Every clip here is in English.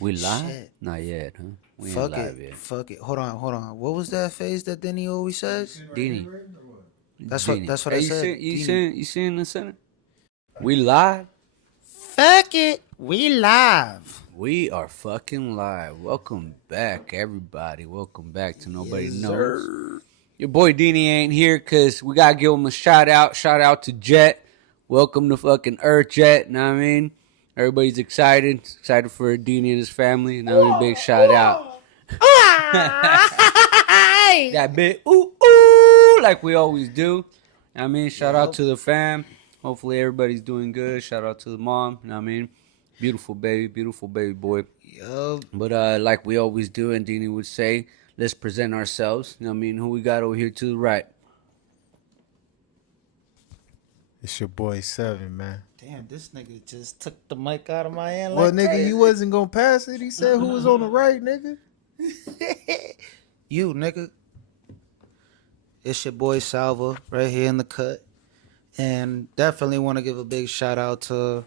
We live? Shit. Not yet, huh? We ain't Fuck live it. yet. Fuck it. Hold on. What was that phrase that Denny always says? Dini. Dini. That's what I Hey, said. Denny. you seen the center? We live? Fuck it. We live. We are fucking live. Welcome back, everybody. Welcome back to Nobody Yes, Knows. sir. Your boy Dini ain't here because we gotta give him a shout out. Shout out to Jet. Welcome to fucking Earth Jet. Know what I mean? Everybody's excited. Excited for Dini and his family. Know what I mean? Big shout out. That bit ooh ooh like we always do. I mean, shout out to the fam. Hopefully everybody's doing good. Shout out to the mom. You know what I mean? Beautiful baby boy. Yup. But like we always do, and Dini would say, let's present ourselves. You know what I mean? Who we got over here to the right? It's your boy Seven, man. Damn, this nigga just took the mic out of my hand Well, like nigga, crazy. you wasn't gonna pass it. He said who was on the right, nigga. You, nigga. It's your boy Salva right here in the cut. And definitely want to give a big shout out to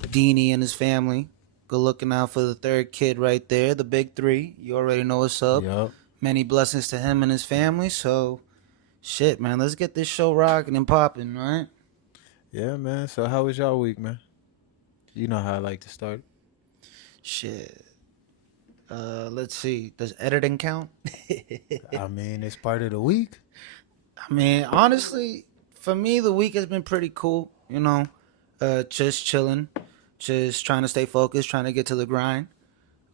Deanie and his family. Good looking out for the third kid right there, the big three. You already know what's up. Yup. Many blessings to him and his family. So, shit, man, let's get this show rocking and popping, right? Yeah, man. So how was y'all week, man? You know how I like to start. Shit. Let's see. Does editing count? I mean, it's part of the week. I mean, honestly, for me, the week has been pretty cool. You know, just chilling, just trying to stay focused, trying to get to the grind.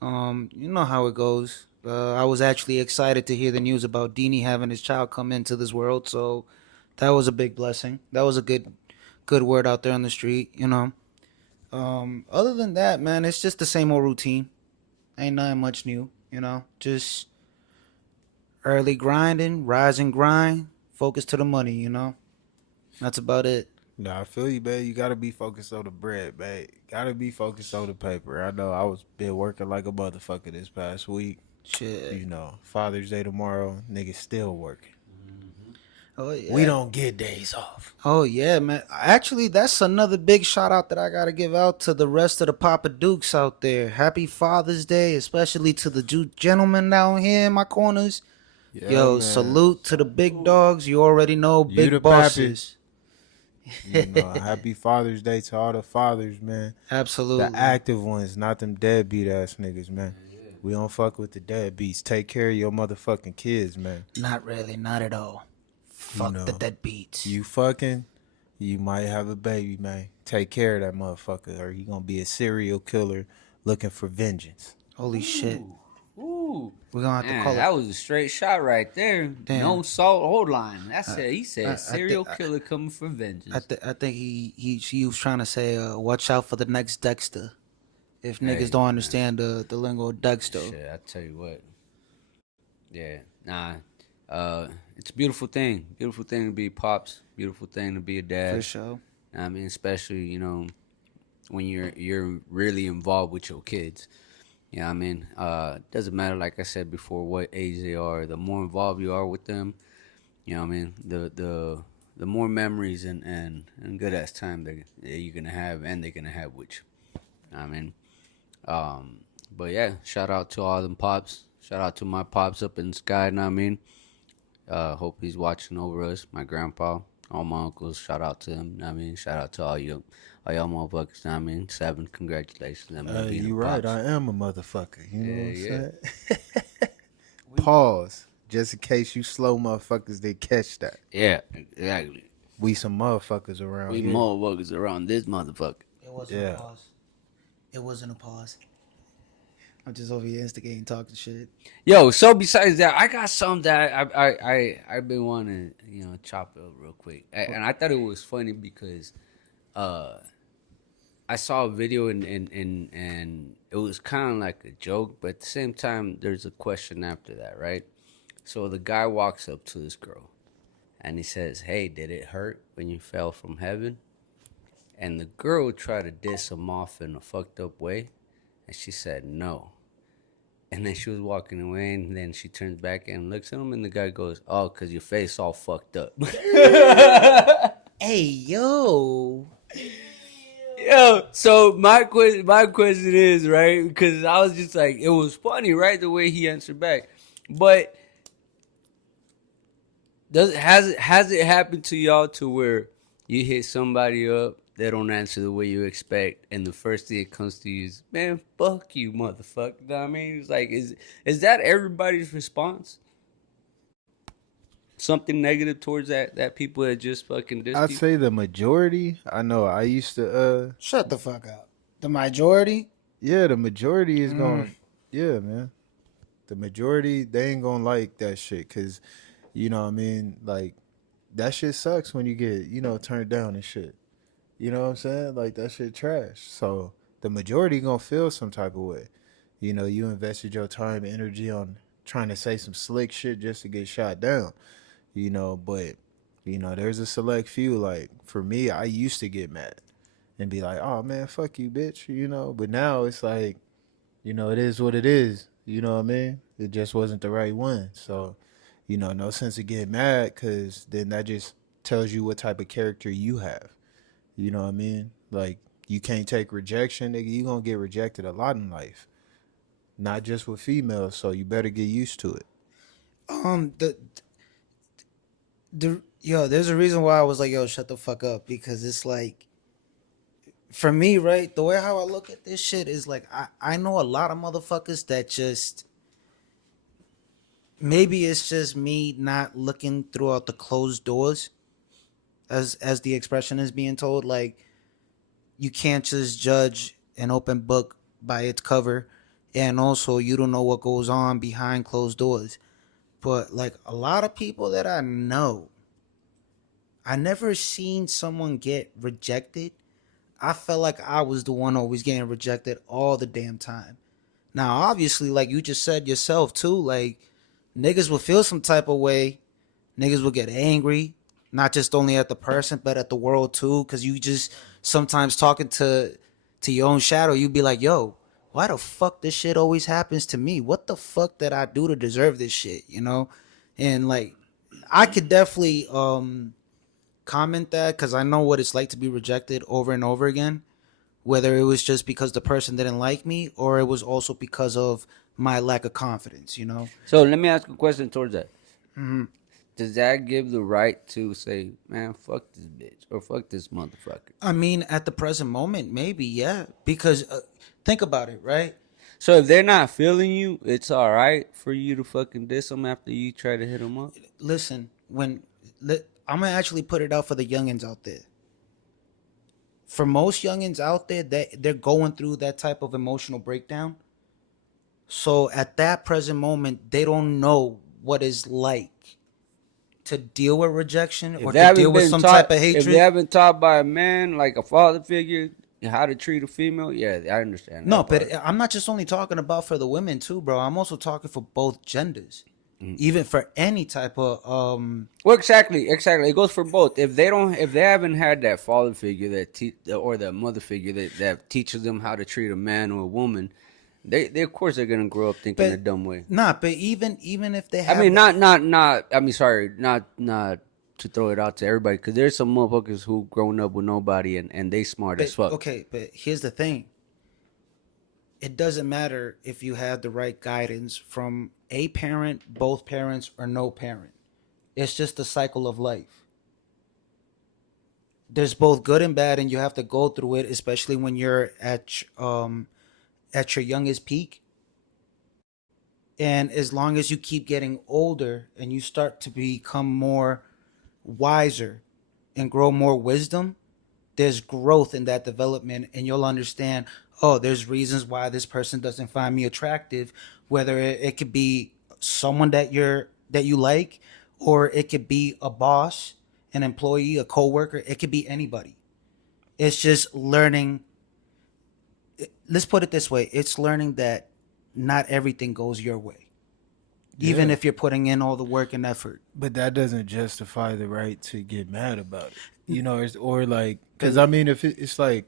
You know how it goes. I was actually excited to hear the news about Deanie having his child come into this world, so that was a big blessing. That was a good word out there on the street. You know. Other than that, man, it's just the same old routine. Ain't nothing much new. You know, just early grinding, rise and grind, focus to the money. You know. That's about it. No, I feel you, man. You gotta be focused on the bread, man. Gotta be focused on the paper. I know I was been working like a motherfucker this past week. Shit. You know, Father's Day tomorrow, niggas still working. Oh yeah. We don't get days off. Oh yeah, man. Actually, that's another big shout out that I gotta give out to the rest of the Papa Dukes out there. Happy Father's Day, especially to the gentlemen down here in my corners. Yeah, Yo, man. salute to the big dogs. You already know, You big the bosses. You know, happy Father's Day to all the fathers, man. Absolutely. The active ones, not them deadbeat ass niggas, man. We don't fuck with the deadbeats. Take care of your motherfucking kids, man. Not really, not at all. Fuck know, the deadbeats. You fucking, you might have a baby, man. Take care of that motherfucker, or he gonna be a serial killer looking for vengeance. Holy shit. Ooh. We're gonna have to Man, call that it. was a straight shot right there. Damn. No salt hold line. That's it. He said I serial thi- killer coming for vengeance. I think he was trying to say, watch out for the next Dexter. If niggas Hey, don't understand the lingo of Dexter. Shit, I tell you what. Yeah, nah. It's a beautiful thing. Beautiful thing to be pops. Beautiful thing to be a dad. For sure. I mean, especially when you're really involved with your kids. You know what I mean? Doesn't matter, like I said before, what age they are. The more involved you are with them, you know what I mean. The more memories and good ass time that you're gonna have and they're gonna have with you. You know what I mean, but yeah, shout out to all them pops. Shout out to my pops up in the sky. You know what I mean? Hope he's watching over us. My grandpa, all my uncles. Shout out to them. You know what I mean, shout out to all y'all motherfuckers. You know what I mean, Seven, congratulations. I mean, being You a right, pops. I am a motherfucker. You know what I'm Yeah, saying? Pause. Just in case you slow motherfuckers did catch that. Yeah, exactly. We some motherfuckers around We here. motherfuckers around this motherfucker. It wasn't Yeah. a pause. It wasn't a pause. I'm just over here instigating, talking shit. Yo, so besides that, I got something that I've been wanting to chop up real quick, and I thought it was funny because I saw a video and it was kind of like a joke, but at the same time, there's a question after that, right? So the guy walks up to this girl, and he says, "Hey, did it hurt when you fell from heaven?" And the girl tried to diss him off in a fucked up way, and she said no. And then she was walking away, and then she turns back and looks at him, and the guy goes, "Oh, 'cause your face all fucked up." Hey, yo. Yo, so my question is right because I was just like, it was funny, right, the way he answered back, but has it happened to y'all to where you hit somebody up, they don't answer the way you expect, and the first thing that comes to you is, man, fuck you, motherfucker. You know what I mean? It's like, is that everybody's response? Something negative towards that people that just fucking diss I'd you? say the majority. I know I used to Shut the fuck up. The majority. yeah, the majority is going yeah, man. The majority they ain't gonna like that shit cuz you know what I mean, like that shit sucks when you get, turned down and shit. You know what I'm saying? Like that shit trash. So the majority gonna feel some type of way. You invested your time and energy on trying to say some slick shit just to get shot down. But there's a select few. Like for me, I used to get mad and be like, "Oh man, fuck you, bitch," But now it's like, it is what it is. You know what I mean? It just wasn't the right one. So, no sense of getting mad because then that just tells you what type of character you have. You know what I mean? Like you can't take rejection, nigga. You gonna get rejected a lot in life, not just with females. So you better get used to it. The yo, there's a reason why I was like, yo, shut the fuck up, because it's like, for me, right, the way how I look at this shit is like, I know a lot of motherfuckers that just, maybe it's just me not looking throughout the closed doors, as the expression is being told. Like, you can't just judge an open book by its cover, and also you don't know what goes on behind closed doors. But like a lot of people that I know, I never seen someone get rejected. I felt like I was the one always getting rejected all the damn time. Now, obviously, like you just said yourself too, like niggas will feel some type of way. Niggas will get angry, not just only at the person, but at the world too. Cause you just sometimes talking to your own shadow, you be like, yo, why the fuck this shit always happens to me? What the fuck did I do to deserve this shit? And like I could definitely comment that, because I know what it's like to be rejected over and over again, whether it was just because the person didn't like me or it was also because of my lack of confidence. So let me ask a question towards that. Does that give the right to say, man, fuck this bitch or fuck this motherfucker? I mean, at the present moment, maybe, yeah, because think about it, right? So if they're not feeling you, it's all right for you to fucking diss them after you try to hit them up? Listen, I'm gonna actually put it out for the youngins out there. For most youngins out there, they're going through that type of emotional breakdown. So at that present moment, they don't know what it's like to deal with rejection or to deal with some type of hatred. If they haven't taught by a man, like a father figure, how to treat a female, yeah, I understand. No, but I'm not just only talking about for the women too, bro. I'm also talking for both genders. Even for any type of Well, exactly. It goes for both. If they haven't had that father figure or the mother figure that teaches them how to treat a man or a woman, they of course they're gonna grow up thinking a dumb way. but even if they have, I mean, not. I mean, sorry, not to throw it out to everybody, because there's some motherfuckers who grown up with nobody and they smart as fuck. Okay, but here's the thing. It doesn't matter if you have the right guidance from a parent, both parents, or no parent. It's just the cycle of life. There's both good and bad, and you have to go through it, especially when you're at your youngest peak. And as long as you keep getting older and you start to become more wiser and grow more wisdom, there's growth in that development, and you'll understand, oh, there's reasons why this person doesn't find me attractive, whether it could be someone that you like, or it could be a boss, an employee, a coworker. It could be anybody. It's just learning. Let's put it this way. It's learning that not everything goes your way, even Yeah. if you're putting in all the work and effort. But that doesn't justify the right to get mad about it. Or like, because I mean, if it's like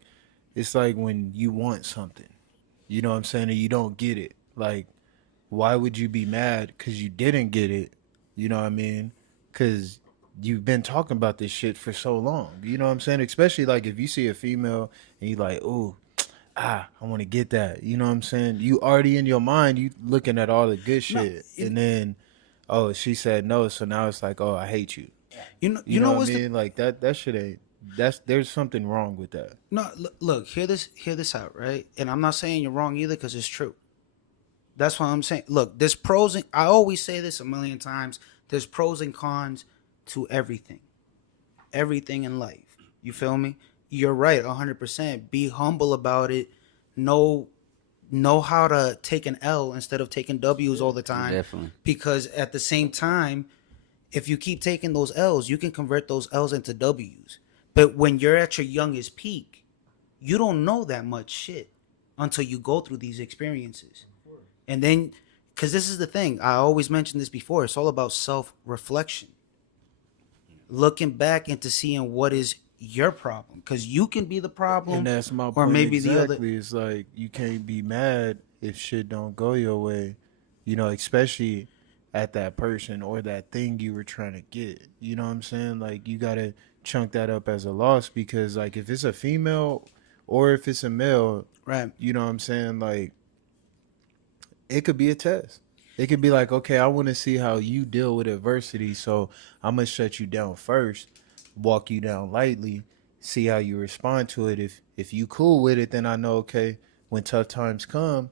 when you want something, you know what I'm saying, and you don't get it. Like, why would you be mad because you didn't get it? You know what I mean? Because you've been talking about this shit for so long. You know what I'm saying? Especially like if you see a female and you like, oh, I want to get that. You know what I'm saying? You already in your mind, you looking at all the good No, shit, and then, oh, she said no, so now it's like, oh, I hate you. you You know know what I what's the mean? Like that shit ain't. There's something wrong with that. no look, hear this out, right? And I'm not saying you're wrong either because it's true. That's what I'm saying. Look, there's pros and I always say this a million times. There's pros and cons to everything. Everything in life. You feel me? You're right, 100%. Be humble about it. Know know how to take an L instead of taking W's all the time. Definitely. Because at the same time, if you keep taking those L's, you can convert those L's into W's. But when you're at your youngest peak, you don't know that much shit until you go through these experiences. And then, because this is the thing, I always mentioned this before, it's all about self reflection. Looking back into seeing what is your problem. Because you can be the problem, And that's my or point maybe the other. exactly. It's like you can't be mad if shit don't go your way. You know, especially at that person or that thing you were trying to get. You know what I'm saying? Like you gotta chunk that up as a loss because like if it's a female or if it's a male, Right. you know what I'm saying? Like it could be a test. It could be like, okay, I want to see how you deal with adversity, so I'm gonna shut you down first, walk you down lightly, see how you respond to it. If you cool with it, then I know, okay, when tough times come,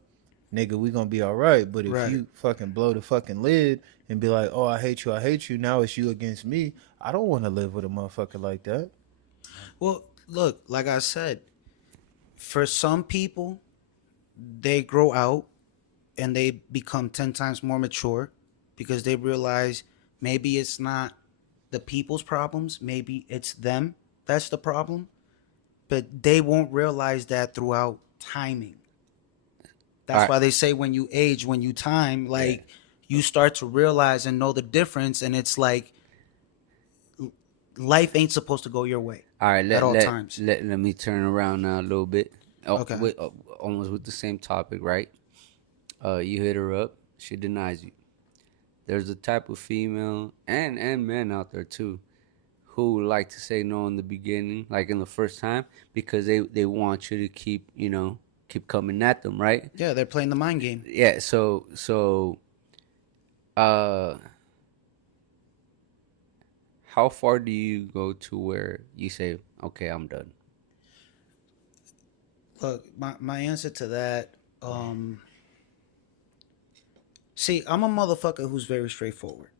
nigga, we gonna be all right. But if Right. you fucking blow the fucking lid and be like, oh, I hate you, now it's you against me, I don't want to live with a motherfucker like that. Well, look, like I said, for some people, they grow out and they become 10 times more mature because they realize maybe it's not the people's problems, maybe it's them that's the problem, but they won't realize that throughout timing. All That's right. why they say when you age, when you time, like you start to realize and know the difference, and it's like life ain't supposed to go your way All right, at let all let times. let me turn around now a little bit. Oh, Okay. almost with the same topic, right? You hit her up, she denies you. There's a type of female and men out there too who like to say no in the beginning, like in the first time, because they want you to keep coming at them, right? Yeah, they're playing the mind game. Yeah. So uh, how far do you go to where you say, okay, I'm done? Look, my answer to that, see, I'm a motherfucker who's very straightforward.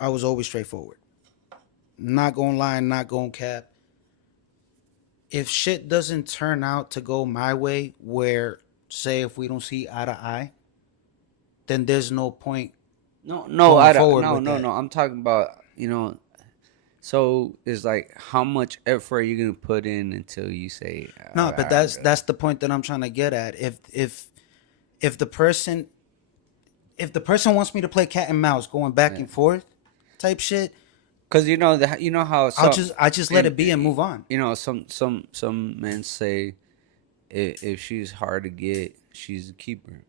I was always straightforward. Not gonna lie, not gonna cap. If shit doesn't turn out to go my way, where say if we don't see eye to eye, then there's no point No, going I don't. forward No, with no, that. no. I'm talking about. So it's like how much effort are you gonna put in until you say, No, all but right, I'm done. that's the point that I'm trying to get at. If the person if the person wants me to play cat and mouse, going back Yeah. and forth, type shit, Because you know how I just let it be and move on. some men say if she's hard to get, she's a keeper.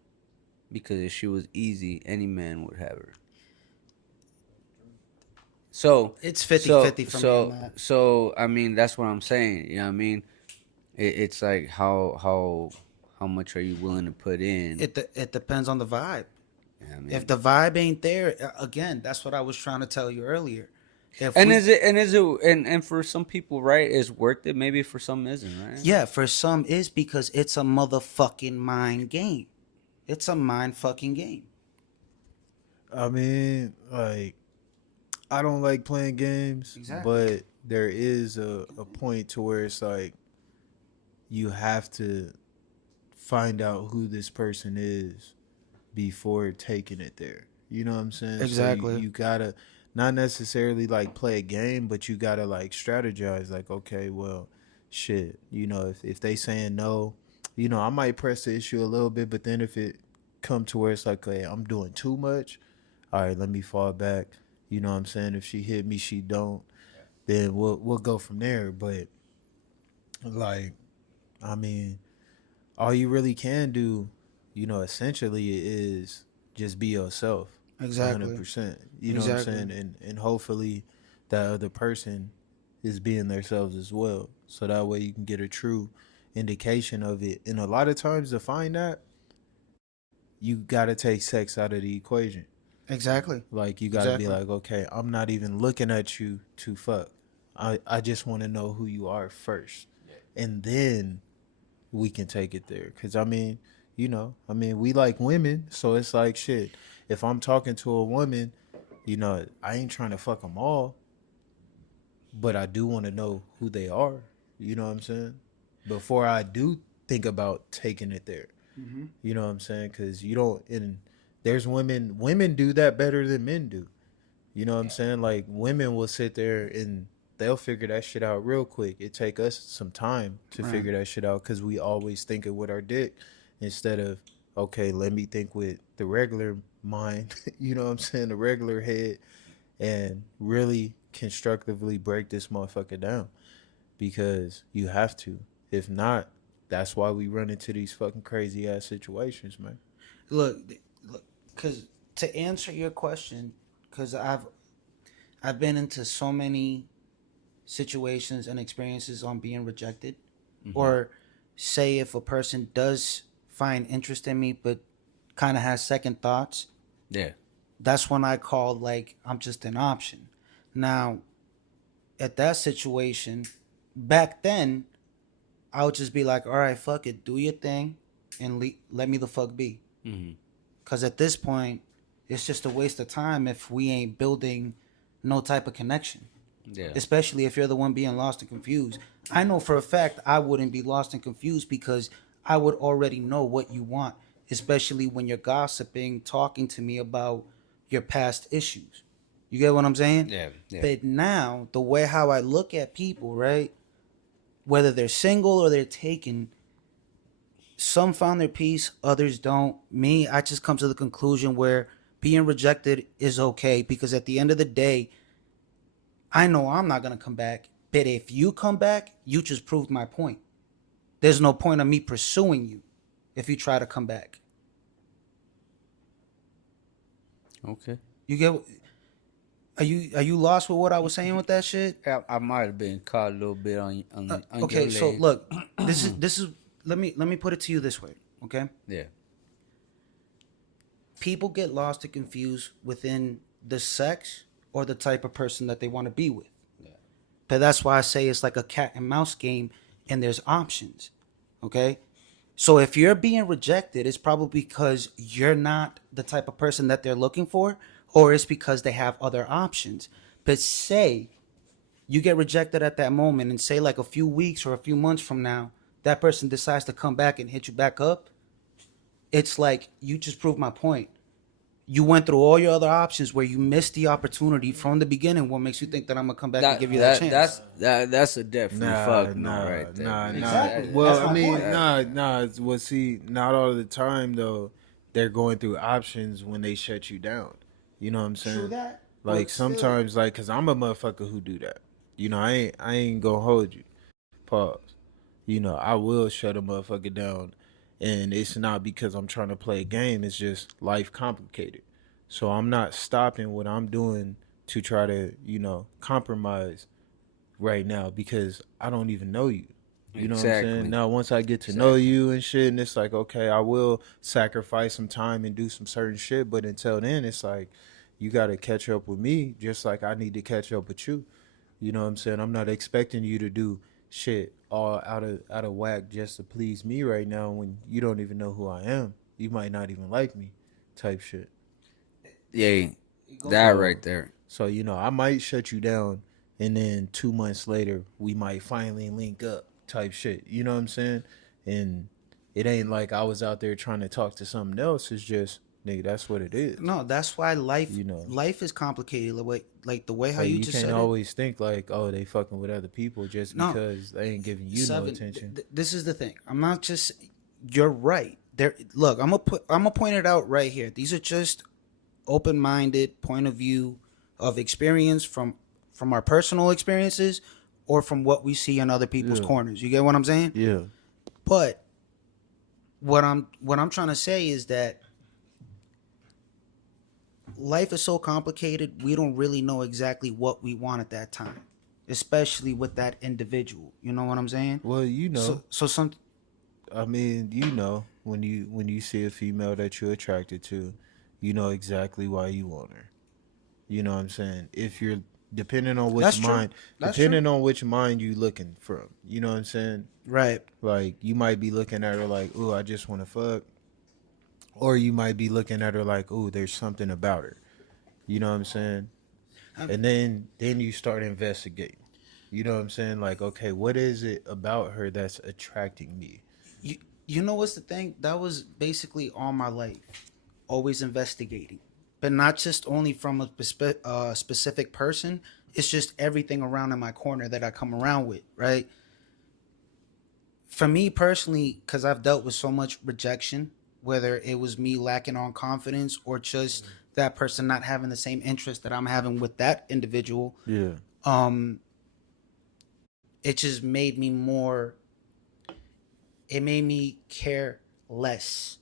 Because if she was easy, any man would have her. So It's so 50-50 for me on so that. so I mean that's what I'm saying. You know what I mean? It's like how much are you willing to put in? It depends on the vibe. You know what I mean? If the vibe ain't there, again, that's what I was trying to tell you earlier. If And we, is it and for some people, right, it's worth it. Maybe for some isn't, right? yeah, for some is because it's a motherfucking mind game. It's a mind fucking game. I mean, like I don't like playing games, Exactly. but there is a point to where it's like you have to find out who this person is before taking it there. You know what I'm saying? Exactly. So you gotta not necessarily like play a game, but you gotta like strategize. Like, okay, well, shit. You know, if they saying no, you know, I might press the issue a little bit, but then if it come to where it's like, hey, I'm doing too much, all right, let me fall back. You know what I'm saying? If she hit me, she don't. Then we'll go from there. But like, I mean, all you really can do, you know, essentially is just be yourself. Exactly. 100%. You know what I'm saying? And hopefully that other person is being themselves as well. So that way you can get a true indication of it. And a lot of times to find that, you gotta take sex out of the equation. Exactly. Like you gotta be Exactly. like, okay, I'm not even looking at you to fuck. I just want to know who you are first, and then we can take it there. Cause I mean, we like women, so it's like shit. If I'm talking to a woman, I ain't trying to fuck them all, but I do want to know who they are. You know what I'm saying? Before I do think about taking it there. You know what I'm saying? Because you don't. And there's women do that better than men do. You know what I'm saying? Like women will sit there and they'll figure that shit out real quick. It take us some time to Right. figure that shit out because we always thinking with our dick instead of, okay, let me think with the regular mind. You know what I'm saying? The regular head, and really constructively break this motherfucker down because you have to. If not, that's why we run into these fucking crazy ass situations, man. Look, because to answer your question, because I've been into so many situations and experiences on being rejected, or say if a person does find interest in me but kind of has second thoughts, Yeah. that's when I call like I'm just an option. Now, at that situation, back then, I would just be like, all right, fuck it, do your thing, and let me the fuck be. Mm-hmm. Because at this point, it's just a waste of time if we ain't building no type of connection. Yeah. Especially if you're the one being lost and confused. I know for a fact I wouldn't be lost and confused because I would already know what you want, especially when you're gossiping, talking to me about your past issues. You get what I'm saying? Yeah. Yeah. But now, the way how I look at people, right? Whether they're single or they're taken, some found their peace, others don't. Me, I just come to the conclusion where being rejected is okay because at the end of the day, I know I'm not going to come back. But if you come back, you just proved my point. There's no point of me pursuing you if you try to come back. Okay. You get? Are you lost with what I was saying with that shit? I might have been caught a little bit on Okay, your so leg. look, this is let me put it to you this way, okay? Yeah. People get lost and confused within the sex or the type of person that they want to be with. Yeah. But that's why I say it's like a cat and mouse game and there's options. Okay? So if you're being rejected, it's probably because you're not the type of person that they're looking for, or it's because they have other options. But say you get rejected at that moment, and say like a few weeks or a few months from now, that person decides to come back and hit you back up, it's like you just proved my point. You went through all your other options where you missed the opportunity from the beginning. What makes you think that I'm gonna come back and give you that chance? That's a definite fuck no nah, right there. nah, man. Exactly. nah. Well, That's my I mean, point. nah. Well, see, not all the time though. They're going through options when they shut you down. You know what I'm saying? True that. Like But still- sometimes, like, cause I'm a motherfucker who do that. I ain't gonna hold you. Pause. I will shut a motherfucker down, and it's not because I'm trying to play a game. It's just life complicated. So I'm not stopping what I'm doing to try to, compromise right now because I don't even know you. You know what I'm Exactly. saying? Now, once I get to know you and shit, and it's like, okay, I will sacrifice some time and do some certain shit. But until then, it's like, you got to catch up with me just like I need to catch up with you. You know what I'm saying? I'm not expecting you to do shit all out of whack just to please me right now when you don't even know who I am. You might not even like me, type shit. Yeah. That right there. So, I might shut you down and then 2 months later we might finally link up type shit. You know what I'm saying? And it ain't like I was out there trying to talk to something else. It's just, nigga, that's what it is. No, that's why life You know. life is complicated. Like the way how Like, you you just can't said always think like, oh, they fucking with other people just No. because they ain't giving you no Seven, attention. this is the thing. I'm not just. You're right. There. Look, I'm gonna point it out right here. These are just open-minded point of view of experience from our personal experiences or from what we see in other people's Yeah. corners. You get what I'm saying? Yeah. But what I'm trying to say is that life is so complicated. We don't really know exactly what we want at that time, especially with that individual. You know what I'm saying? Well, So some I mean, when you see a female that you're attracted to, you know exactly why you want her. You know what I'm saying? If you're depending on which that's true. mind, That's true. depending on which mind you looking from. You know what I'm saying? Right. Like you might be looking at her like, "Ooh, I just want to fuck," or you might be looking at her like, "Ooh, there's something about her." You know what I'm saying? Um, And then you start investigating. You know what I'm saying? Like, okay, what is it about her that's attracting me? you you know what's the thing? That was basically all my life, always investigating, but not just only from a specific person. It's just everything around in my corner that I come around with, right? For me personally, because I've dealt with so much rejection, whether it was me lacking on confidence or just that person not having the same interest that I'm having with that individual, Yeah. um, it just made me more. It made me care less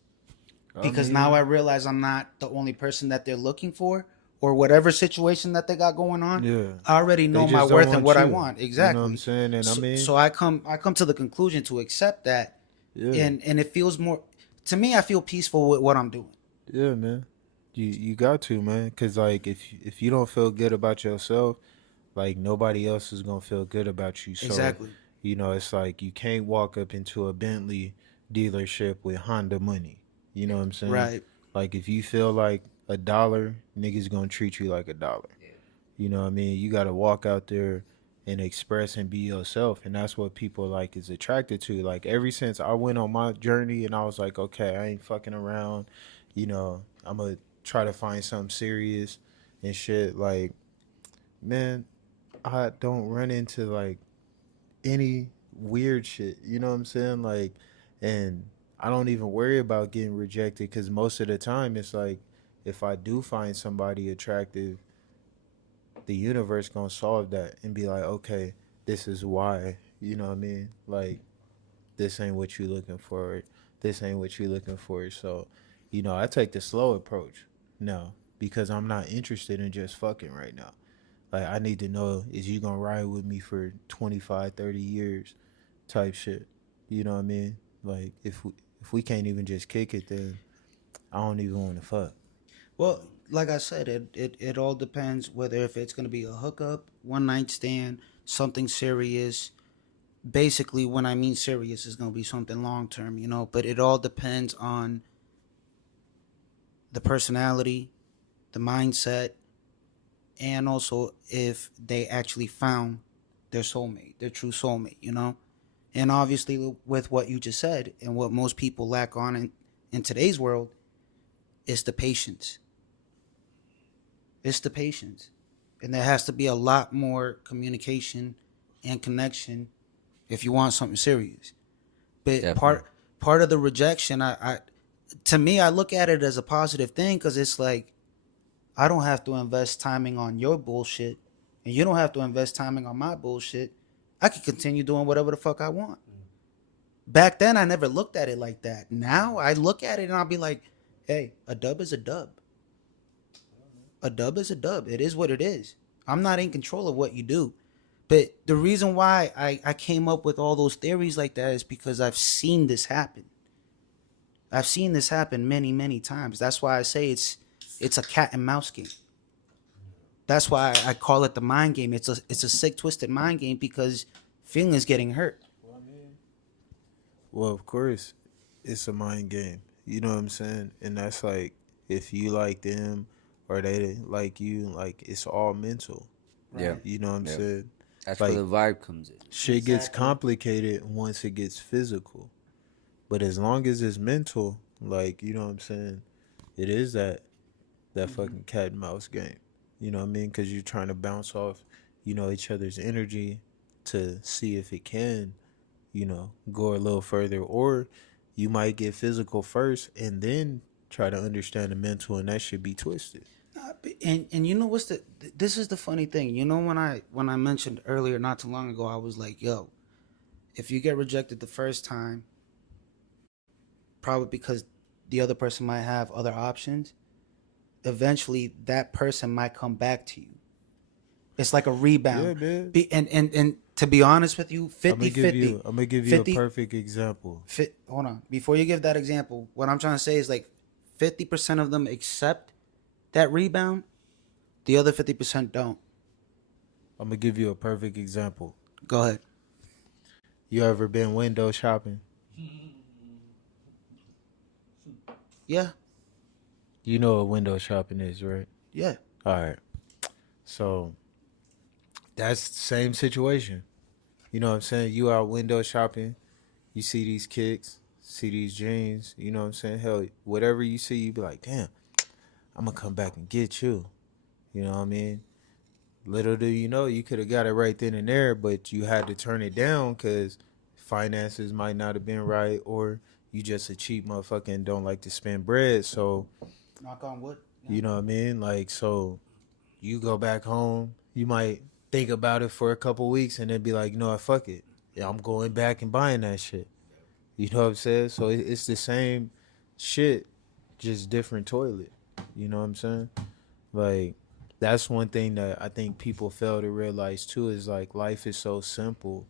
I because now mean, I realize I'm not the only person that they're looking for or whatever situation that they got going on. yeah. I already They know my just don't worth and want what I you. want You know what I'm exactly. saying? And I mean, So I come to the conclusion to accept that, yeah. and it feels more to me. I feel peaceful with what I'm doing. Yeah, man. You got to, man, cuz like if you don't feel good about yourself, like nobody else is going to feel good about you. So, Exactly. it's like you can't walk up into a Bentley dealership with Honda money. You know what I'm saying? Right. Like if you feel like a dollar, niggas going to treat you like a dollar. You know what I mean? You got to walk out there and express and be yourself. And that's what people like is attracted to. Like ever since I went on my journey and I was like, okay, I ain't fucking around. I'm going to try to find something serious and shit. Like, man, I don't run into like any weird shit. You know what I'm saying? Like, and I don't even worry about getting rejected because most of the time it's like if I do find somebody attractive, the universe gonna solve that and be like, okay, this is why. You know what I mean? Like, this ain't what you looking for. This ain't what you looking for. So, I take the slow approach now because I'm not interested in just fucking right now. Like, I need to know, is you gonna ride with me for 25, 30 years type shit. You know what I mean? Like, if we can't even just kick it, then I don't even want to fuck. Well, like I said, it all depends whether if it's gonna be a hookup, one night stand, something serious. Basically, when I mean serious, is gonna be something long term, you know. But it all depends on the personality, the mindset, and also if they actually found their soulmate, their true soulmate, you know. And obviously, with what you just said and what most people lack on in today's world, is the patience. It's the patience, and there has to be a lot more communication and connection if you want something serious. But Definitely. part of the rejection, I to me, I look at it as a positive thing because it's like I don't have to invest timing on your bullshit, and you don't have to invest timing on my bullshit. I can continue doing whatever the fuck I want. Back then, I never looked at it like that. Now I look at it and I'll be like, hey, a dub is a dub. A dub is a dub. It is what it is. I'm not in control of what you do. But the reason why I came up with all those theories like that is because I've seen this happen. I've seen this happen many, many times. That's why I say it's a cat and mouse game. That's why I call it the mind game. It's a sick, twisted mind game because feelings getting hurt. Well, of course, it's a mind game. You know what I'm saying? And that's like if you like them or they like you, like it's all mental. Yeah. Right. You know what I'm Yeah. saying? That's where Like the vibe comes in. shit gets Exactly. complicated once it gets physical. But as long as it's mental, like, you know what I'm saying? It is that Mm-hmm. fucking cat and mouse game. You know what I mean? Cuz you're trying to bounce off, each other's energy to see if it can, go a little further or you might get physical first and then try to understand the mental and that should be twisted. And you know what's this is the funny thing. You know when I mentioned earlier not too long ago, I was like, yo, if you get rejected the first time, probably because the other person might have other options. eventually that person might come back to you. It's like a rebound. Yeah, man. And to be honest with you, I'm gonna 50-50. I'm gonna give you a perfect example. Hold on. Before you give that example, what I'm trying to say is like 50% of them accept that rebound, the other 50% don't. I'm gonna give you a perfect example. Go ahead. You ever been window shopping? Yeah. You know what window shopping is, right? Yeah. All right. So that's the same situation. You know what I'm saying? You out window shopping, you see these kicks, see these jeans, you know what I'm saying? Hell, whatever you see, you be like, damn, I'm gonna come back and get you. You know what I mean? Little do you know, you could have got it right then and there, but you had to turn it down because finances might not have been right, or you just a cheap motherfucker and don't like to spend bread. So, Knock on wood. you know what I mean? Like, so you go back home, you might think about it for a couple weeks and then be like, you know what, fuck it. Yeah, I'm going back and buying that shit. You know what I'm saying? So it's the same shit, just different toilet. You know what I'm saying? Like, that's one thing that I think people fail to realize too is like life is so simple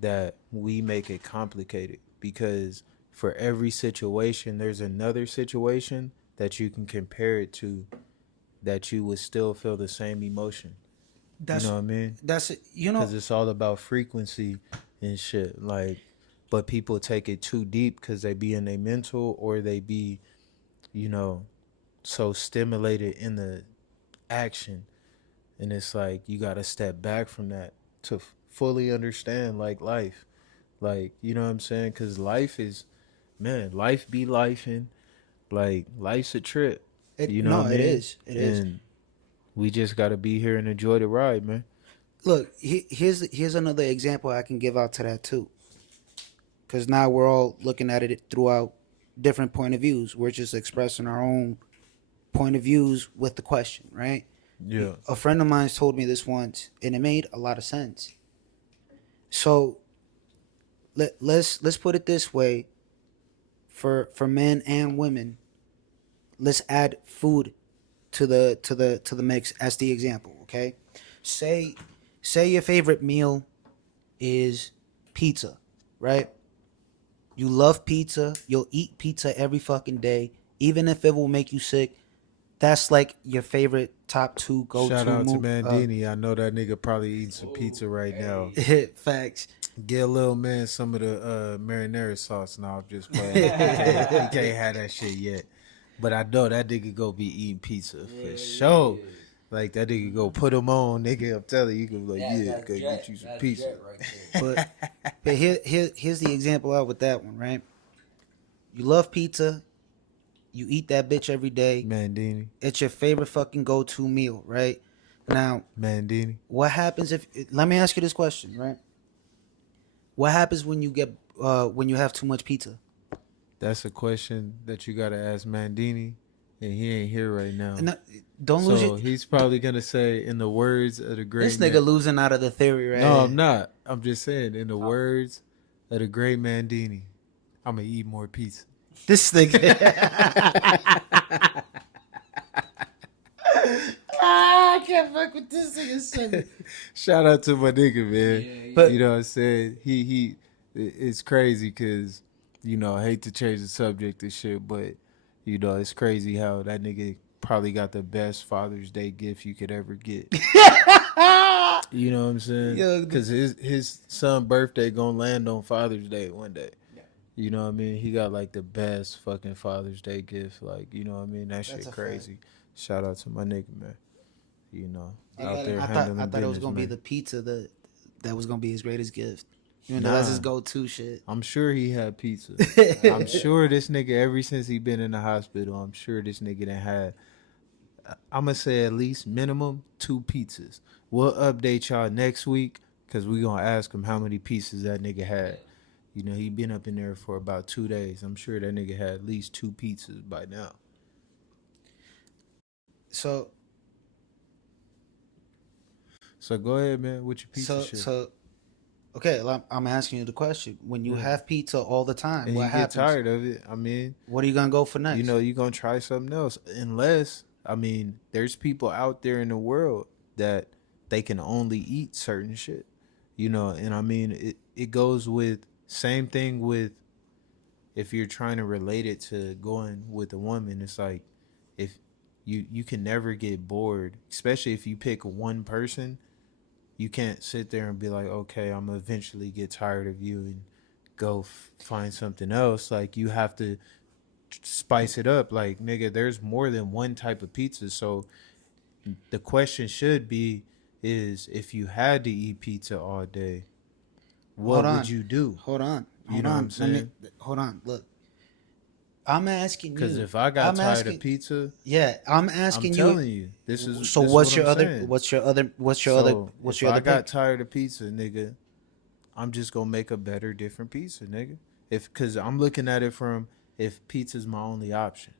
that we make it complicated because for every situation, there's another situation that you can compare it to that you would still feel the same emotion. That's You know what I mean? that's you know Because it's all about frequency and shit. Like, but people take it too deep because they be in their mental or they be, you know, so stimulated in the action. And it's like you got to step back from that to fully understand like life. Like, you know what I'm saying? Because life is, man, life be life and like life's a trip. You know no, what I mean? it is. It is. And we just got to be here and enjoy the ride, man. Look, here's another example I can give out to that too. Because now we're all looking at it throughout different point of views. We're just expressing our own point of views with the question, right? Yeah. A friend of mine told me this once, and it made a lot of sense. So let's put it this way: for men and women, let's add food to the mix as the example. Okay, say your favorite meal is pizza, right? You love pizza. You'll eat pizza every fucking day, even if it will make you sick. That's like your favorite top two go to. Shout out to Mandini. I know that nigga probably eating some pizza right now. Facts. Get a little man some of the marinara sauce. Now I'm just playing. He can't have that shit yet. But I know that nigga go be eating pizza for sure. Like that nigga go put him on, nigga. I'm telling you, you can be like, go get you some pizza. But here's the example out with that one, right? You love pizza. You eat that bitch every day. Mandini. It's your favorite fucking go-to meal, right? Now, Mandini. what happens if? Let me ask you this question, right? What happens when you have too much pizza? That's a question that you gotta ask Mandini, and he ain't here right now. Don't lose So it. he's probably gonna say, in the words of the great This nigga losing out of the theory, right? No, I'm not. I'm just saying, in the words of the great Mandini, I'm gonna eat more pizza. This nigga. I can't fuck with this nigga. Shout out to my nigga, man. Yeah. But You know what I'm saying? It's crazy because, you know, I hate to change the subject and shit, but, you know, it's crazy how that nigga probably got the best Father's Day gift you could ever get. You know what I'm saying? Because his son's birthday gonna land on Father's Day one day. You know what I mean? He got like the best fucking Father's Day gift. Like, you know what I mean? That shit crazy. Shout out to my nigga, man. You know, out there handling I thought it was business, gonna be man. the pizza that was gonna be his greatest gift. You know, that's his go-to shit. I'm sure he had pizza. I'm sure this nigga, ever since he been in the hospital, I'm sure this nigga done had, I'm gonna say at least minimum 2 pizzas. We'll update y'all next week because we gonna ask him how many pieces that nigga had. You know, he been up in there for about 2 days. I'm sure that nigga had at least 2 pizzas by now. So go ahead, man, with your pizza shit. So Okay, well, I'm asking you the question. When you have pizza all the time, and what you get happens? tired of it, I mean, What are you gonna go for next? you know, you're gonna try something else. Unless, I mean, there's people out there in the world that they can only eat certain shit. You know, and I mean it goes with same thing with if you're trying to relate it to going with a woman, it's like if you can never get bored, especially if you pick one person. You can't sit there and be like, okay, I'm gonna eventually get tired of you and go find something else. Like you have to spice it up. Like nigga, there's more than one type of pizza. So the question should be is if you had to eat pizza all day, Hold what would on. you do? Hold on. You Hold know what on. I'm saying? Hold on. Look, I'm asking Because you. if I got I'm tired asking. of pizza, Yeah, I'm I'm asking you. telling you, So this is what's what your I'm other? saying. What's your other? What's your other? So What's if your I other got pick? tired of pizza, nigga, I'm just gonna make a better, different pizza, nigga. If because I'm looking at it from if pizza's my only option.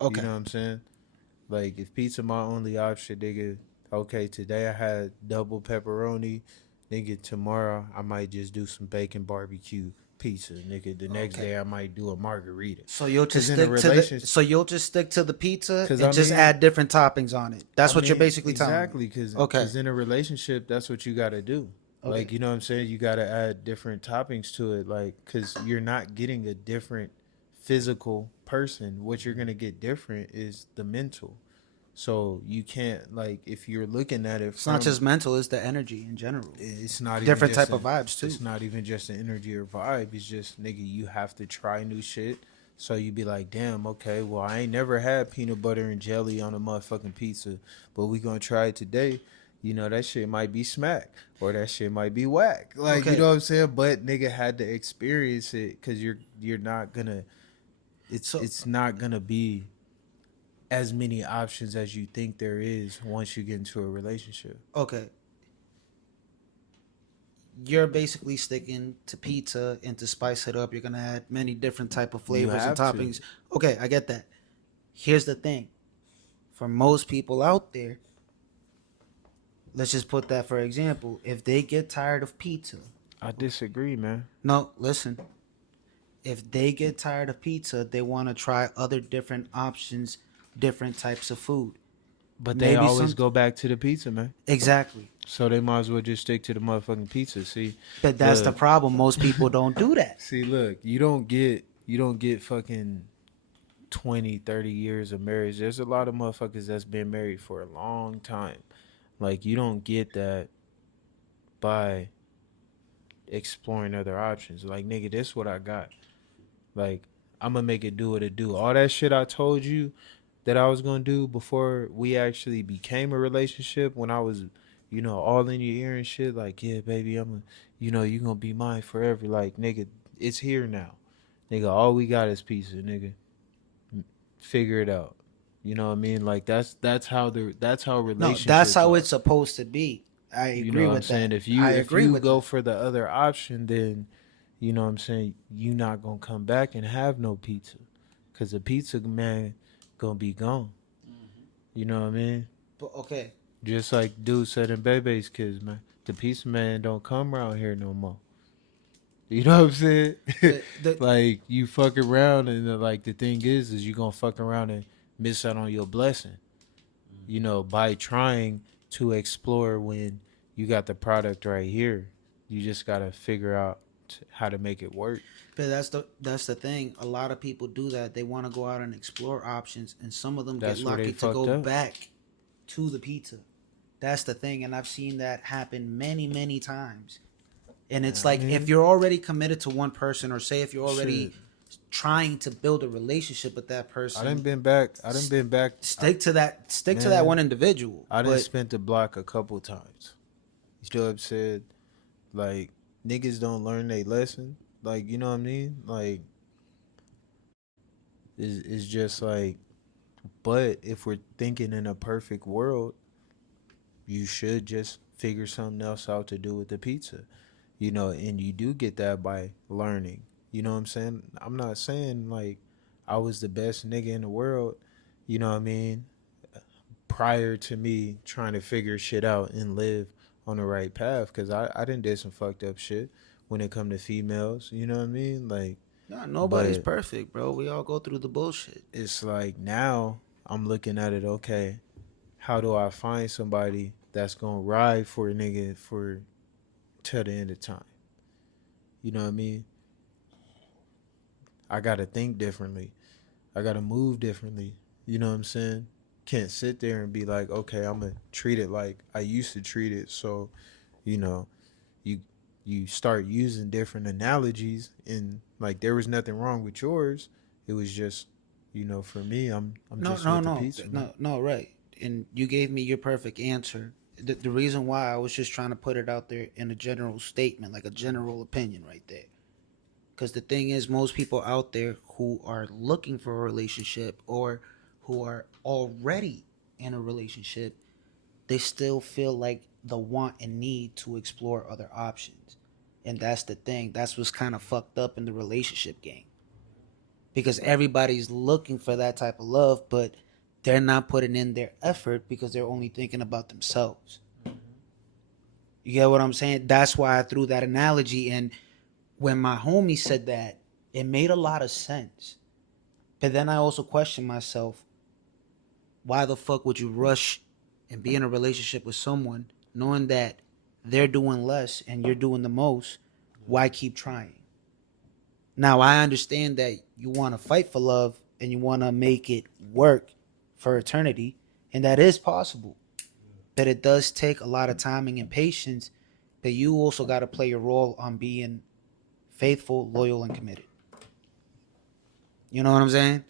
You Okay. know what I'm saying? Like if pizza my only option, nigga. Okay, today I had double pepperoni, nigga. Tomorrow I might just do some bacon barbecue pizza, nigga. The next Okay. day I might do a margarita. So you'll just 'Cause in a stick to the. relationship, So you'll just stick to the pizza 'cause and I just mean, add different toppings on it. That's what you're basically telling me. exactly because Okay. in a relationship, that's what you got to do. Like Okay. you know what I'm saying? You got to add different toppings to it, like because you're not getting a different physical person. What you're gonna get different is the mental. So you can't like if you're looking at it It's not from just mental; it's the energy in general. it's not even Different just type of vibes too. it's not even just an energy or vibe. It's just nigga, you have to try new shit. So you be like, damn, okay, well I ain't never had peanut butter and jelly on a motherfucking pizza, but we gonna try it today. You know that shit might be smack or that shit might be whack. Like you Okay. know what I'm saying? But nigga had to experience it because you're not gonna. So It's not gonna be as many options as you think there is once you get into a relationship. okay, you're basically sticking to pizza and to spice it up. You're gonna add many different type of You flavors and have to. toppings. Okay, I get that. Here's the thing: for most people out there, let's just put that for example. If they get tired of pizza, I disagree, man. no, listen. If they get tired of pizza, they want to try other different options, different types of food. But they Maybe always some go back to the pizza, man. exactly. So they might as well just stick to the motherfucking pizza. But that's the Look, problem. Most people don't do that. look, you don't get fucking 20, 30 years of marriage. There's a lot of motherfuckers that's been married for a long time. Like you don't get that by exploring other options. Like nigga, this what I got. Like I'm gonna make it do what it do. All that shit I told you that I was gonna do before we actually became a relationship when I was, you know, all in your ear and shit, like, yeah, baby, you know, you gonna be mine forever. Like, nigga, it's here now. Nigga, all we got is pizza, nigga. Figure it out. You know what I mean? Like that's how No, relationships that's how are. it's supposed to be. I You agree know what I'm with saying? that. If you I if agree you with go that. for the other option, then you know what I'm saying, you not gonna come back and have no pizza. Cause the pizza man gonna be gone. You know what I mean? But okay, Just like dude said in Bebe's Kids, man. The pizza man don't come around here no more. You know what I'm saying? the Like you fuck around and like the thing is you gonna fuck around and miss out on your blessing. You know, by trying to explore when you got the product right here. You just gotta figure out how to make it work. but that's the thing. A lot of people do that. They want to go out and explore options, and some of them get That's where they lucky to fucked go up. back to the pizza. That's the thing, and I've seen that happen many, many times. And it's like mean, if you're already committed to one person, or say if you're already shit. trying to build a relationship with that I person, done been back. I done been back. stick to that. Stick to that Man, one individual. I done But spent the block a couple times. You know what I'm saying? Like niggas don't learn their lesson. Like you know what I mean? Like it's just like. But if we're thinking in a perfect world, you should just figure something else out to do with the pizza. You know, and you do get that by learning. You know what I'm saying? I'm not saying like I was the best nigga in the world. You know what I mean? Prior to me trying to figure shit out and live on the right path, because I didn't did some fucked up shit when it come to females. You know what I mean? Like, No, nobody's but perfect, bro. We all go through the bullshit. it's like now I'm looking at it. Okay, how do I find somebody that's gonna ride for a nigga for till the end of time? You know what I mean? I gotta think differently. I gotta move differently. You know what I'm saying? Can't sit there and be like, okay, I'm gonna treat it like I used to treat it. So, you know, you you start using different analogies, and like there was nothing wrong with yours. It was just, for me, I'm No, just no, with the no, pizza, man. no, no, right. And you gave me your perfect answer. The reason why I was just trying to put it out there in a general statement, like a general opinion right there. Because the thing is, most people out there who are looking for a relationship or who are already in a relationship, they still feel like the want and need to explore other options. And that's the thing. That's what's kind of fucked up in the relationship game. Because everybody's looking for that type of love, but they're not putting in their effort because they're only thinking about themselves. You get what I'm saying? That's why I threw that analogy. And when my homie said that, it made a lot of sense. But then I also questioned myself, why the fuck would you rush and be in a relationship with someone knowing that they're doing less and you're doing the most? Why keep trying? Now, I understand that you want to fight for love and you want to make it work for eternity, and that is possible. But it does take a lot of timing and patience. But you also got to play your role on being faithful, loyal, and committed. You know what I'm saying?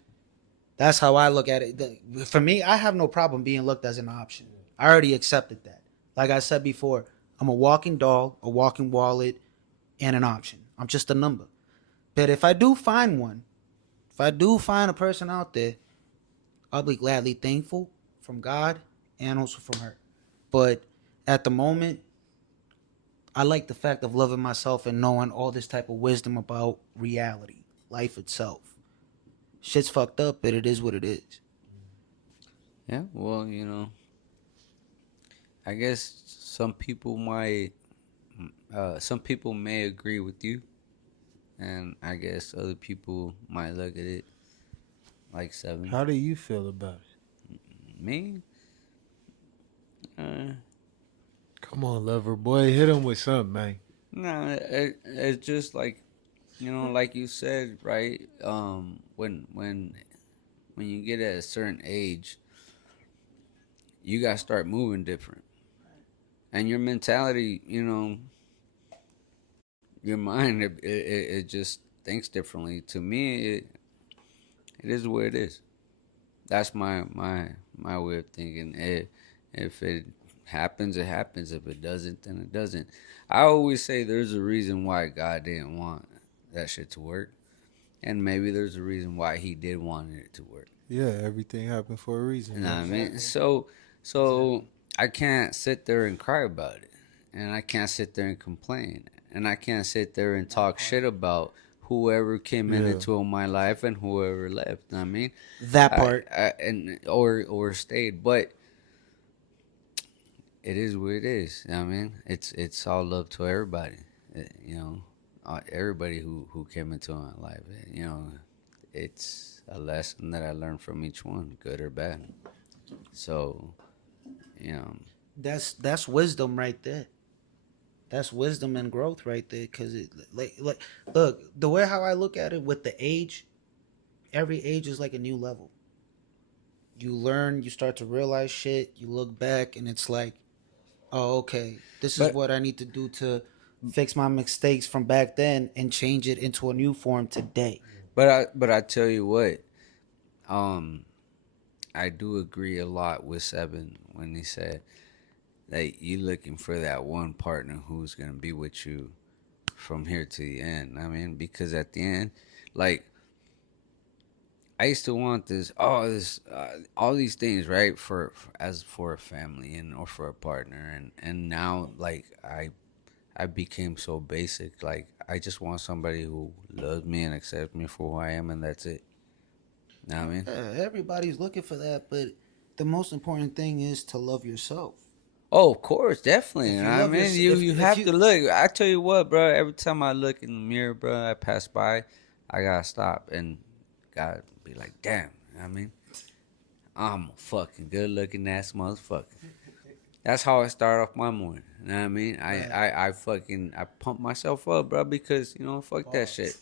That's how I look at it. For me, I have no problem being looked as an option. I already accepted that. Like I said before, I'm a walking doll, a walking wallet, and an option. I'm just a number. But if I do find one, if I do find a person out there, I'll be gladly thankful from God and also from her. But at the moment, I like the fact of loving myself and knowing all this type of wisdom about reality, life itself. Shit's fucked up, but it is what it is. Yeah, well, I guess some people may agree with you, and I guess other people might look at it like seven. How do you feel about it? Me, uh, Come on, lover boy, hit him with something, man. no, it's just like like you said, right? When you get at a certain age, you gotta start moving different, and your mentality, your mind, it just thinks differently. To me, it is what it is. That's my way of thinking. If it happens, it happens. If it doesn't, then it doesn't. I always say there's a reason why God didn't want that shit to work, and maybe there's a reason why He did want it to work. Yeah, everything happened for a reason. You know what I mean? So I can't sit there and cry about it, and I can't sit there and complain, and I can't sit there and talk shit about whoever came into my life and whoever left. You know what I mean? That part. And or stayed, but it is what it is. You know what I mean? It's all love to everybody. Everybody who came into my life. It's a lesson that I learned from each one, good or bad. So, you know, That's wisdom right there. That's wisdom and growth right there. Cause like look, the way how I look at it with the age, every age is like a new level. You learn, you start to realize shit. You look back, and it's like, oh, okay, this is but what I need to do to fix my mistakes from back then and change it into a new form today. but I tell you what, um, I do agree a lot with Seven when he said that you looking for that one partner who's gonna be with you from here to the end. I mean, because at the end, like I used to want all these things, right? As for a family and or for a partner, and now like I became so basic. Like I just want somebody who loves me and accepts me for who I am, and that's it. Know what I mean? Yeah, everybody's looking for that, but the most important thing is to love yourself. Oh, of course, definitely. If You you know what I love mean, your- you if have you- to look. I tell you what, bro. Every time I look in the mirror, bro, I pass by, I gotta stop and gotta be like, damn. You know what I mean, I'm a fucking good looking ass motherfucker. That's how I start off my morning. You know what I mean? I fucking I pump myself up, bro, because you know, fuck that shit.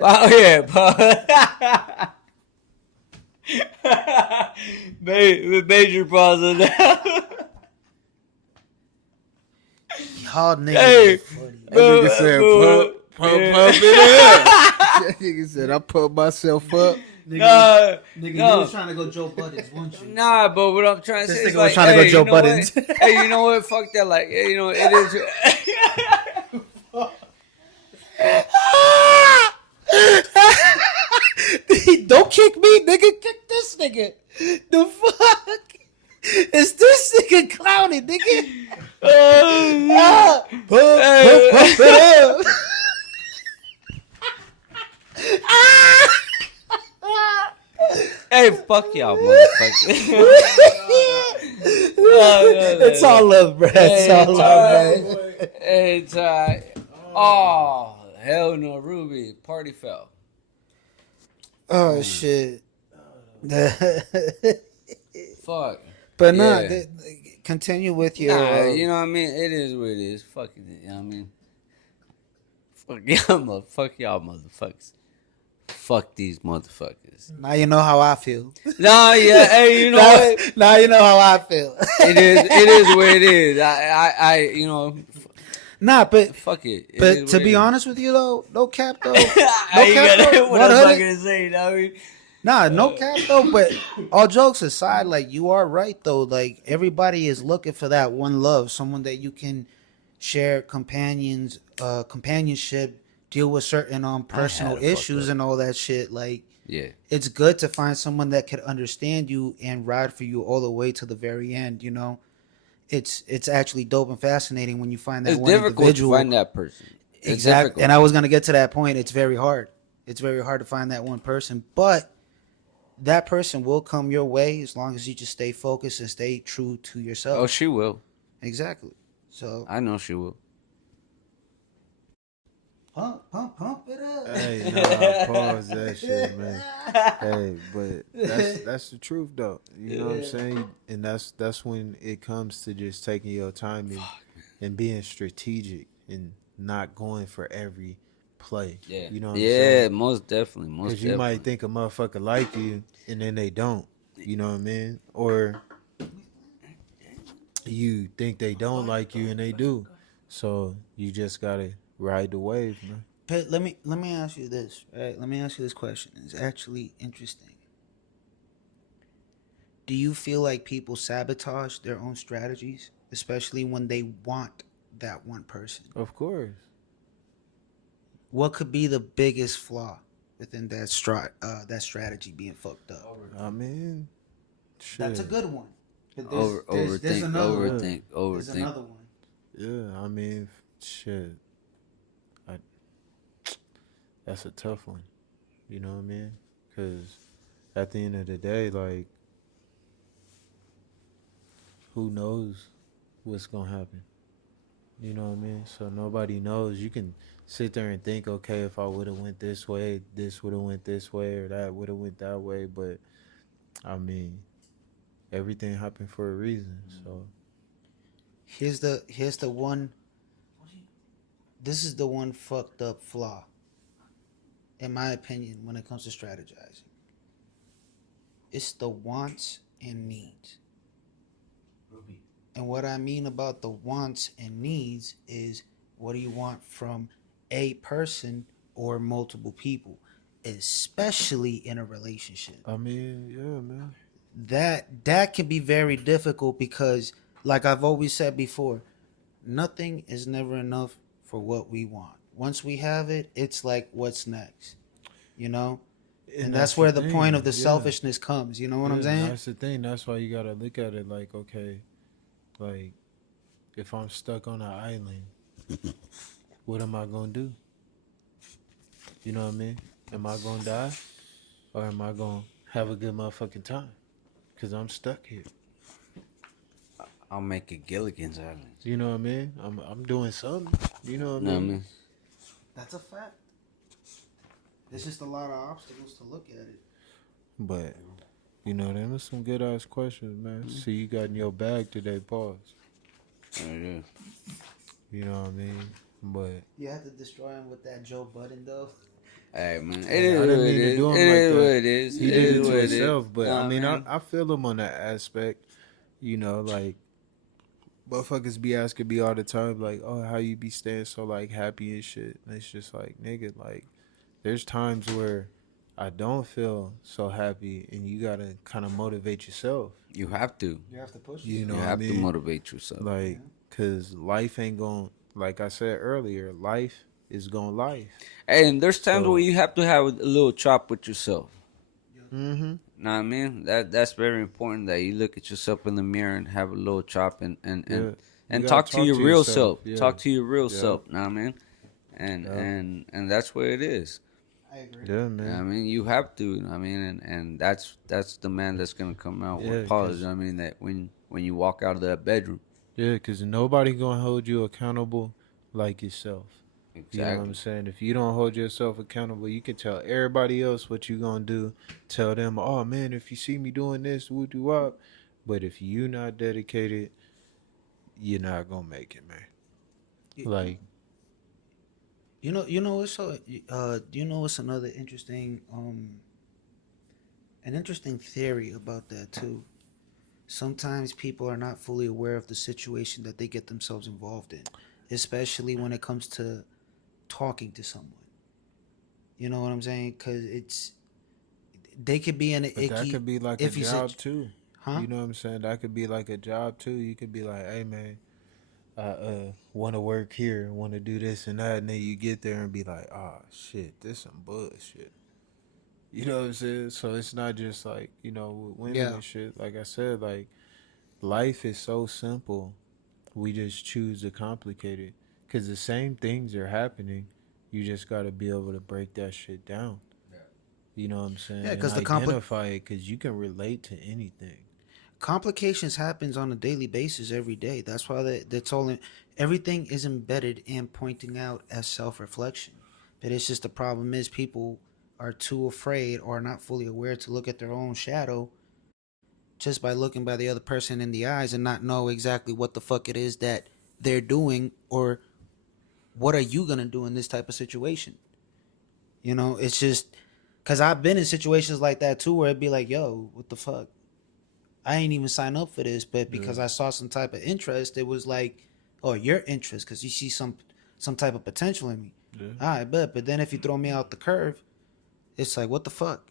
Oh yeah, bro. Major pause on that. Y'all niggas Hey, is funny. That nigga said, pump it up. That nigga said, I pump myself up. Nah, Nigga, no. you was trying to go Joe Buttons, weren't you? Nah, but what I'm trying to This say nigga is was like, trying to go hey, Joe you know Buttons. what? Hey, you know what? Fuck that. Like, hey, you know, it is. Don't kick me, nigga. Kick this nigga. The fuck? Is this nigga clowning, nigga? Pump it up. Hey, fuck y'all, motherfucker. It's all love, bro. It's Hey, all it's love, alright. man. It's oh hell no, Ruby party fell. Oh shit. Fuck. But nah, Yeah. continue with your. Nah, you know what I mean. It is what it is. Fucking, you know what I mean. Fuck y'all, motherfuckers. Fuck these motherfuckers. Now you know how I feel. Nah, yeah. Hey, you know now, what? now you know how I feel. It is what it is. I you know, Nah, but fuck it. It is but what to it be is. honest with you though, no cap though. I ain't cap, got though. what I'm 100. gonna say. You know what I mean? Nah, no cap though. But all jokes aside, like you are right though. Like everybody is looking for that one love, someone that you can share companionship, deal with certain personal had a fuck issues up. and all that shit. Like Yeah. it's good to find someone that could understand you and ride for you all the way to the very end. You know, it's actually dope and fascinating when you find that It's one difficult individual. to find that person. It's Exactly. difficult. And I was gonna get to that point. It's very hard. It's very hard to find that one person, but that person will come your way as long as you just stay focused and stay true to yourself. Oh, she will. Exactly. So I know she will. pump it up. Hey, nah, pause that shit, man. Hey, but that's the truth though. You know what I'm saying? And that's when it comes to just taking your time and being strategic and not going for every play. Yeah. You know what I'm Yeah, saying? most definitely. Most Because you definitely. might think a motherfucker like you and then they don't. You know what I mean? Or you think they don't like you and they do. So you just gotta ride the wave, man. But let me ask you this, right? Let me ask you this question. It's actually interesting. Do you feel like people sabotage their own strategies, especially when they want that one person? Of course. What could be the biggest flaw within that strategy being fucked up? I mean, shit. That's a good one. But Overthink. there's another one. There's There's another one. Yeah, I mean, shit. That's a tough one. You know what I mean? Because at the end of the day, like, who knows what's going to happen? You know what I mean? So nobody knows. You can sit there and think, okay, if I would have went this way, this would have went this way, or that would have went that way. But, I mean, everything happened for a reason. So Here's the one. This is the one fucked up flaw, in my opinion, when it comes to strategizing. It's the wants and needs. And what I mean about the wants and needs is, what do you want from a person or multiple people, especially in a relationship? I mean, yeah, man. That can be very difficult because, like I've always said before, nothing is never enough for what we want. Once we have it, it's like, what's next? You know? And that's where the point of the selfishness comes. You know what I'm saying? That's the thing. That's why you gotta look at it like, okay, like if I'm stuck on an island, what am I gonna do? You know what I mean? Am I gonna die, or am I gonna have a good motherfucking time? Cause I'm stuck here. I'll make it Gilligan's Island. You know what I mean? I'm doing something. You know what I Know what I mean? mean? That's a fact. There's just a lot of obstacles to look at it. But you know, them are some good ass questions, man. See, you got in your bag today, pause. Yeah. You know what I mean? But You have to destroy him with that Joe Budden though. Hey man, it I is what didn't it mean to is. do him It like is that. what it is. he It did is it what to it is. himself. But Nah, I mean, man. I feel him on that aspect. You know, like motherfuckers be asking me all the time, like, "Oh, how you be staying so like happy and shit?" And it's just like, nigga, like, there's times where I don't feel so happy, and you gotta kind of motivate yourself. You have to. You have to push. You know You what I have to mean? motivate yourself. Like, cause life ain't going. Like I said earlier, life is gonna life. Hey, and there's times So- where you have to have a little chop with yourself. Mm-hmm. Know what I mean? That's very important that you look at yourself in the mirror and have a little chop and You gotta talk to your real yourself. self. Yeah. Talk to your real Yeah. self. Know what I mean? And Yeah. and that's where it is. I agree. Yeah, You know man. what I mean, you have to. You know what I mean, and that's the man that's gonna come out Yeah, with pause. 'cause- You know what I mean, that when you walk out of that bedroom. Yeah, cause nobody gonna hold you accountable like yourself. You know what I'm Exactly. saying? If you don't hold yourself accountable, you can tell everybody else what you gonna do. Tell them, oh man, if you see me doing this, woo do up. But if you not dedicated, you're not gonna make it, man. Like, You know what's so you know what's another interesting an interesting theory about that too. Sometimes people are not fully aware of the situation that they get themselves involved in, especially when it comes to talking to someone. You know what I'm saying? Cuz they could be in an but that icky could be like a iffy job situ- too. huh? You know what I'm saying? That could be like a job too. You could be like, hey man, I want to work here, want to do this and that, and then you get there and be like, oh shit, this some bullshit. You know what I'm saying? So it's not just like, you know, with women Yeah. and shit. Like I said, like life is so simple. We just choose to complicate it because the same things are happening. You just got to be able to break that shit down. You know what I'm saying? Yeah, And 'cause the identify it because you can relate to anything. Complications happens on a daily basis every day. That's why that's all everything is embedded and pointing out as self-reflection. But it's just the problem is people are too afraid or not fully aware to look at their own shadow just by looking by the other person in the eyes and not know exactly what the fuck it is that they're doing or what are you gonna do in this type of situation. You know, it's just because I've been in situations like that too where it'd be like, yo, what the fuck, I ain't even sign up for this, but because I saw some type of interest, it was like, oh, your interest because you see some type of potential in me. Yeah. All right, but then if you throw me out the curve, it's like, what the fuck,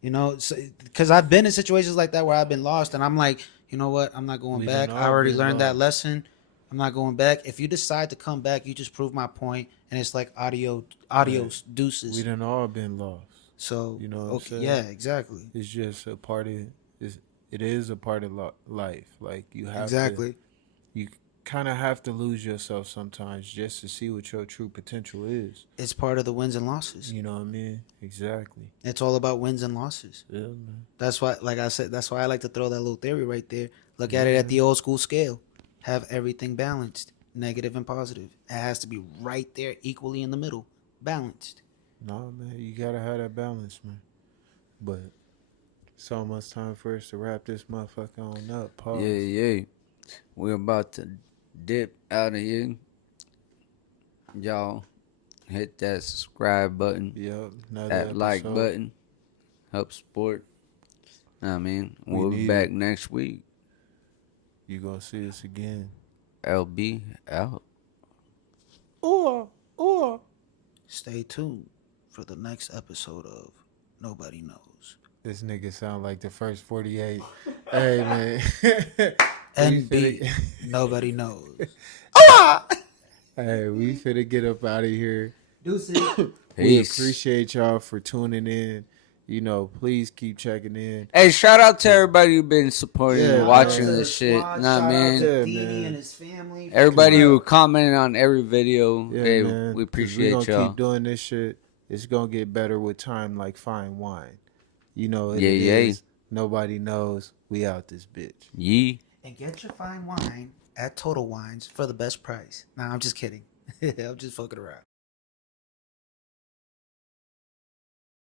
you know? Because I've been in situations like that where I've been lost, and I'm like, you know what? I'm not going We back. done I all already been learned that lost. lesson. I'm not going back. If you decide to come back, you just prove my point, and it's like adios, deuces. We done all been lost. So You know what I'm okay, saying? yeah, exactly, It's just a part of it is a part of life. Like you have exactly. you kind of have to lose yourself sometimes just to see what your true potential is. It's part of the wins and losses. You know what I mean? Exactly. It's all about wins and losses. Yeah, man. That's why, like I said, that's why I like to throw that little theory right there. Look at it at the old school scale. Have everything balanced, negative and positive. It has to be right there, equally in the middle, balanced. No, man, you gotta have that balance, man. But it's almost time for us to wrap this motherfucker on up. Pause. Yeah. We're about to dip out of here. Y'all hit that subscribe button, Yep. Another that like episode. button, help support. Know what I mean, We we'll be need back it. next week. You gonna see us again. LB out. Stay tuned for the next episode of Nobody Knows. This nigga sound like the first 48. Hey, man. We NB, finna- Nobody Knows. Hey, we finna get up out of here. Deuces. We Peace. appreciate y'all for tuning in. You know, please keep checking in. Hey, shout out to everybody who been supporting Yeah, and watching man. this shit. Know what I mean? Yeah, Didi man. and his family. Everybody who commented on every video, Yeah, hey, man. we 'Cause appreciate we gonna y'all. keep doing this shit. It's gonna get better with time, like fine wine. You know what Yeah, it yeah. is. Nobody knows. We out this bitch. Yee. and get your fine wine at Total Wines for the best price. Nah, I'm just kidding. I'm just fucking around.